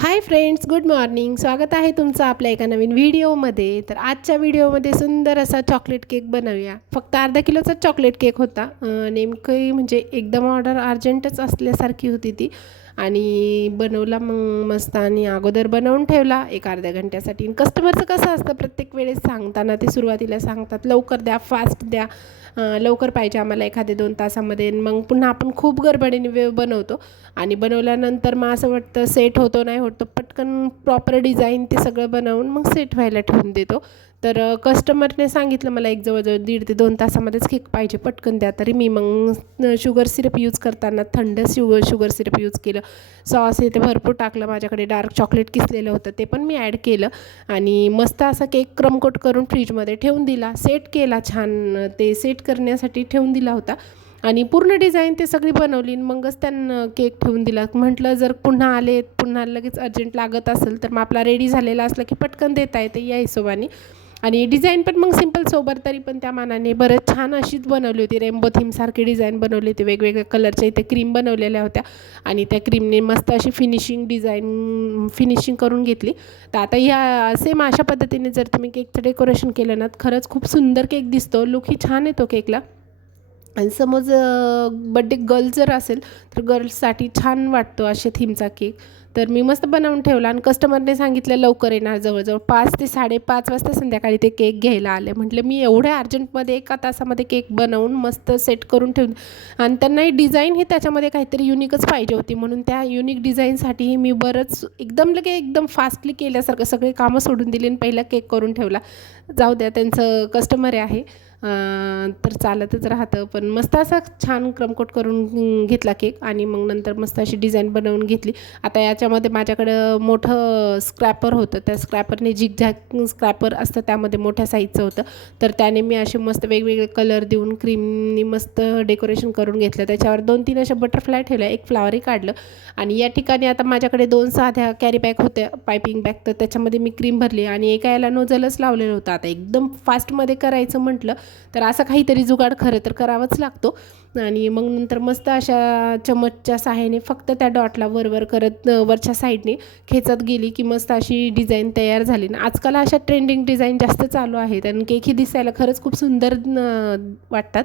Hi friends good morning स्वागत आहे तुमचं आपल्या एका नवीन व्हिडिओमध्ये. तर आजच्या व्हिडिओमध्ये सुंदर असा चॉकलेट केक बनवूया. फक्त अर्धा किलोचा चॉकलेट केक होता. नेमकं म्हणजे एकदम ऑर्डर अर्जंटच असल्यासारखी होती ती. आणि बनवला मग मस्त आणि अगोदर बनवून ठेवला एक अर्ध्या घंट्यासाठी. कस्टमरचं कसं असतं प्रत्येक वेळेस सांगताना ते सुरुवातीला सांगतात लवकर द्या फास्ट द्या लवकर पाहिजे आम्हाला एखादे दोन तासामध्ये. मग पुन्हा आपण खूप गडबडीने वेव बनवतो. आणि बनवल्यानंतर मग असं वाटतं सेट होतो नाही होतो पटकन प्रॉपर डिझाईन ते सगळं बनवून मग सेट व्हायला ठेवून देतो. तर कस्टमरने सांगितलं मला एक जवळजवळ दीड ते दोन तासामध्येच केक पाहिजे पटकन द्या तरी मी मग शुगर सिरप यूज करताना थंड शुगर शुगर सिरप यूज केलं. सॉस हे ते भरपूर टाकलं माझ्याकडे डार्क चॉकलेट किसलेलं होतं ते पण मी ॲड केलं. आणि मस्त असा केक क्रमकोट करून फ्रीजमध्ये ठेवून दिला. सेट केला छान ते सेट करण्यासाठी ठेवून दिला होता. आणि पूर्ण डिझाईन ते सगळी बनवली आणि मगच त्यांना केक ठेवून दिला. म्हटलं जर पुन्हा आले पुन्हा लगेच अर्जंट लागत असेल तर मग आपला रेडी झालेला असला की पटकन देता येते या हिशोबाने. आणि डिझाईन पण मग सिंपल सोबत तरी पण त्या मानाने बरंच छान अशीच बनवली होती. रेम्बो थीमसारखी डिझाईन बनवली होती. वेगवेगळ्या कलरच्या इथे क्रीम बनवलेल्या होत्या आणि त्या क्रीमने मस्त अशी फिनिशिंग डिझाईन फिनिशिंग करून घेतली. तर आता ह्या सेम अशा पद्धतीने जर तुम्ही केकचं डेकोरेशन केलं ना खरंच खूप सुंदर केक दिसतो. लुकही छान येतो केकला. आणि समज बड्डे गर्ल जर असेल तर गर्ल्ससाठी छान वाटतो असे थीमचा केक. तर मी मस्त बनवून ठेवला आणि कस्टमरने सांगितलं लवकर येणार जवळजवळ पाच ते साडेपाच वाजता संध्याकाळी ते केक घ्यायला आले. म्हटलं मी एवढ्या अर्जंटमध्ये एका तासामध्ये केक बनवून मस्त सेट करून ठेवून आणि त्यांनाही डिझाईन ही त्याच्यामध्ये काहीतरी युनिकच पाहिजे होती. म्हणून त्या युनिक डिझाईनसाठीही मी बरंच एकदम लगे एकदम फास्टली केल्यासारखं सगळे कामं सोडून दिली आणि पहिला केक करून ठेवला. जाऊ द्या त्यांचं कस्टमर आहे. तर चालतच राहतं. पण मस्त असा छान क्रमकोट करून घेतला केक आणि मग नंतर मस्त अशी डिझाईन बनवून घेतली. आता त्याच्यामध्ये माझ्याकडं मोठं स्क्रॅपर होतं. त्या स्क्रॅपरने झिकझॅक स्क्रॅपर असतं त्यामध्ये मोठ्या साईजचं होतं. तर त्याने मी असे मस्त वेगवेगळे कलर देऊन क्रीमनी मस्त डेकोरेशन करून घेतलं. त्याच्यावर दोन तीन अशा बटरफ्लाय ठेवल्या एक फ्लावरही काढलं. आणि या ठिकाणी आता माझ्याकडे दोन साध्या कॅरी बॅग होत्या पायपिंग बॅग तर त्याच्यामध्ये मी क्रीम भरली आणि एका याला नोझलच लावलेलं होतं. आता एकदम फास्टमध्ये करायचं म्हटलं तर असं काहीतरी जुगाड खरं तर करावाच लागतो. आणि मग नंतर मस्त अशा चमचच्या सहाय्याने फक्त त्या डॉटला वरवर करत वरच्या साईडने खेचत गेली की मस्त अशी डिझाईन तयार झाली. ना आजकाल अशा ट्रेंडिंग डिझाईन जास्त चालू आहेत आणि केकही दिसायला खरंच खूप सुंदर वाटतात.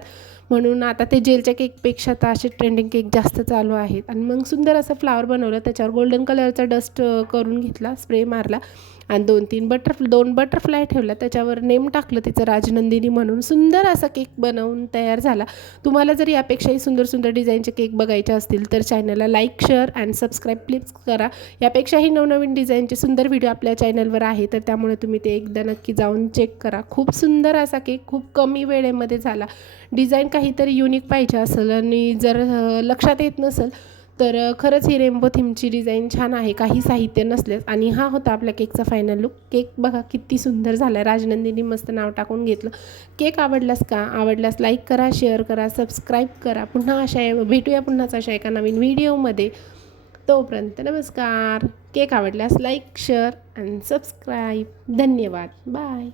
म्हणून आता ते जेलच्या केकपेक्षा तर असे ट्रेंडिंग केक जास्त चालू आहेत. आणि मग सुंदर असं फ्लावर बनवलं त्याच्यावर गोल्डन कलरचा डस्ट करून घेतला स्प्रे मारला. आणि दोन तीन बटर दोन बटरफ्लाय ठेवला त्याच्यावर नेम टाकलं तिचं राजनंदिनी म्हणून. सुंदर असा केक बनवून तयार झाला. तुम्हाला जर यापेक्षाही सुंदर सुंदर डिझाईनचे केक बघायचे असतील तर चॅनलला like share and subscribe please करा. यापेक्षाही नवनवीन डिझाईनचे सुंदर व्हिडिओ आपल्या चॅनलवर आहे तर त्यामुळे तुम्ही ते एकदा नक्की जाऊन चेक करा. खूप सुंदर असा केक खूप कमी वेळेमध्ये झाला. डिझाईन काहीतरी युनिक पाहिजे असेल आणि जर लक्षात येत नसेल तर खरंच ही रेम्बो थीमची डिझाईन छान आहे. काही साहित्य नसलेच. आणि हा होता आपल्या केकचा फायनल लुक केक बघा किती सुंदर झाला. आहे राजनंदिनी मस्त नाव टाकून घेतलं. केक आवडलास का? आवडल्यास लाईक करा शेअर करा सबस्क्राईब करा. पुन्हा अशा भेटूया पुन्हाच अशा एका नवीन व्हिडिओमध्ये तोपर्यंत नमस्कार. केक आवडल्यास लाईक शेअर अँड सबस्क्राईब धन्यवाद. बाय